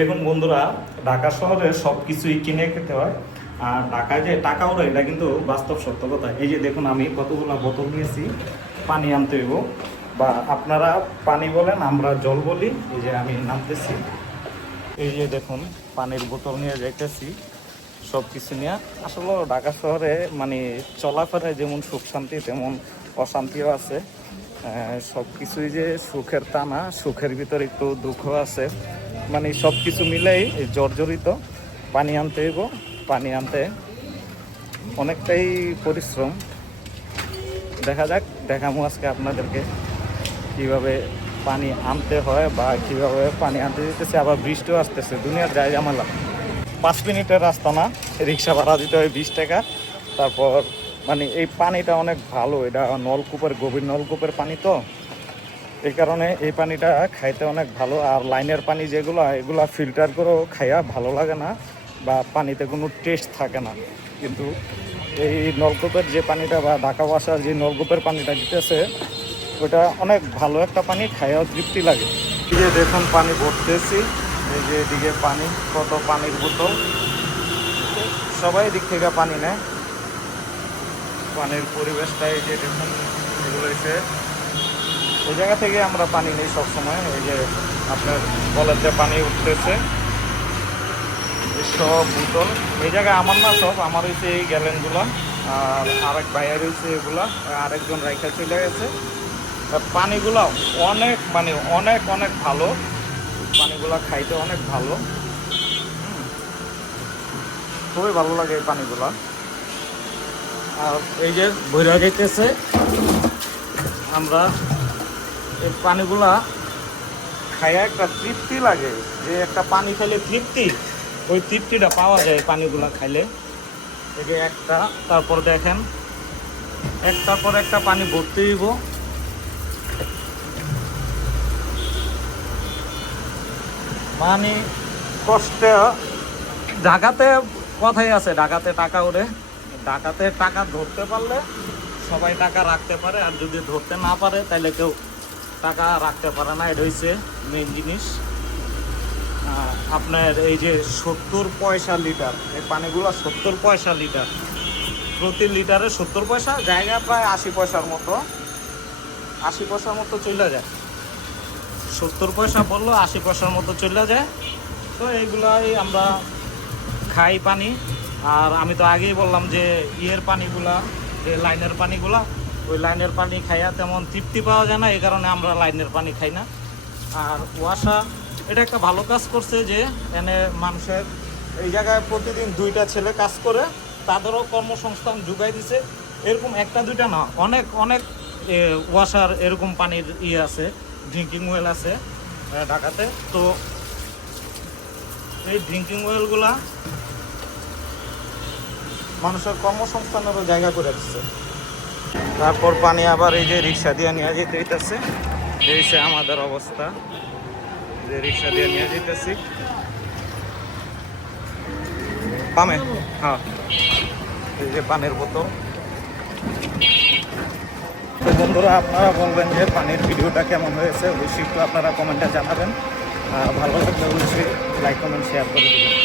দেখুন বন্ধুরা, ঢাকা শহরে সব কিছুই কিনে খেতে হয়। আর ঢাকায় যে টাকা ওরা, এটা কিন্তু বাস্তব সত্য কথা। এই যে দেখুন, আমি কতগুলো বোতল নিয়েছি পানি আনতে হইব, বা আপনারা পানি বলেন, আমরা জল বলি। এই যে আমি নামতেছি, এই যে দেখুন পানির বোতল নিয়ে যাইতেছি, সব কিছু নিয়ে। আসলে ঢাকা শহরে মানে চলাফেরায় যেমন সুখ শান্তি, তেমন অশান্তিও আছে। সব কিছুই যে সুখের তা না, সুখের ভিতরে একটু দুঃখ আছে। মানে সব কিছু মিলেই জর্জরিত। পানি আনতে হইব, পানি আনতে অনেকটাই পরিশ্রম। দেখা যাক, দেখামো আজকে আপনাদেরকে কিভাবে পানি আনতে হয় বা কিভাবে পানি আনতে যেতেছে। আবার বৃষ্টিও আসতেছে, দুনিয়ার যায় জামালা। 5 মিনিটের রাস্তা না, রিক্সা ভাড়া দিতে হয় 20 টাকা। তারপর মানে এই পানিটা অনেক ভালো, এটা নলকূপের, গভীর নলকূপের পানি তো, এই কারণে এই পানিটা খাইতে অনেক ভালো। আর লাইনের পানি যেগুলো, এগুলো ফিল্টার করেও খাইয়া ভালো লাগে না, বা পানিতে কোনো টেস্ট থাকে না। কিন্তু এই নলকূপের যে পানিটা, বা ঢাকা ওয়াসার যে নলকূপের পানিটা দিতেছে, ওটা অনেক ভালো একটা পানি, খাইয়াও তৃপ্তি লাগে। এই যে দেখুন পানি ভরতেছি, এই যে এদিকে পানি, কত পানির বোতল, সবাই দিক থেকে পানি নেয়। পানির পরিবেশটা এই যে দেখুন, এগুলো এসে এই জায়গা থেকে আমরা পানি নিই সবসময়। এই যে আপনার কলের যে পানি উঠতেছে, সব বোতল এই জায়গায় আমার না, সব আমার হয়েছে এই গ্যালেনগুলো। আর আরেক বাইরে হয়েছে এগুলা, আরেকজন রাইখা চলে গেছে। পানিগুলো অনেক মানে অনেক অনেক ভালো, পানিগুলো খাইতে অনেক ভালো। খুবই ভালো লাগে এই পানিগুলো। আর এই যে বইরা যাইতেছে, আমরা এই পানিগুলা খাইয়া একটা তৃপ্তি লাগে, যে একটা পানি খাইলে তৃপ্তি, ওই তৃপ্তিটা পাওয়া যায় পানিগুলা খাইলে। থেকে একটা, তারপর দেখেন একটার পর একটা পানি ভরতে দিব। মানে কষ্টে, ঢাকাতে কথাই আছে, ঢাকাতে টাকা ওড়ে। ঢাকাতে টাকা ধরতে পারলে সবাই টাকা রাখতে পারে, আর যদি ধরতে না পারে তাহলে কেউ টাকা রাখতে পারে না। এটা হচ্ছে মেন জিনিস। আপনার এই যে 70 পয়সা লিটার, এই পানিগুলো 70 পয়সা লিটার, প্রতি লিটারে 70 পয়সা, জায়গা প্রায় 80 পয়সার মতো, 80 পয়সার মতো চলে যায়। 70 পয়সা বললো, 80 পয়সার মতো চলে যায়। তো এইগুলাই আমরা খাই পানি। আর আমি তো আগেই বললাম যে ইয়ের পানিগুলা, যে লাইনের পানিগুলা, ওই লাইনের পানি খাইয়া তেমন তৃপ্তি পাওয়া যায় না, এই কারণে আমরা লাইনের পানি খাই না। আর ওয়াসা এটা একটা ভালো কাজ করছে, যে এনে মানুষের এই জায়গায় প্রতিদিন 2টা ছেলে কাজ করে, তাদেরও কর্মসংস্থান যোগাই দিছে। এরকম একটা দুইটা না, অনেক অনেক ওয়াসার এরকম পানির ইয়ে আছে, ড্রিঙ্কিং ওয়েল আছে ঢাকাতে। তো এই ড্রিঙ্কিং ওয়েলগুলা মানুষের কর্মসংস্থানেরও জায়গা করে দিচ্ছে। তারপর পানি আবার এই যে রিক্সা দিয়ে নিয়ে যেতে হইতেছে, এই সে আমাদের অবস্থা, যে রিক্সা দিয়ে নিয়ে যেতেছি পামে। হ্যাঁ, এই যে পানির বোতল। তো বন্ধুরা, আপনারা বলবেন যে পানির ভিডিওটা কেমন হয়েছে, অবশ্যই একটু আপনারা কমেন্টে জানাবেন। ভালো লাগলে অবশ্যই লাইক, কমেন্ট, শেয়ার করে দেবেন।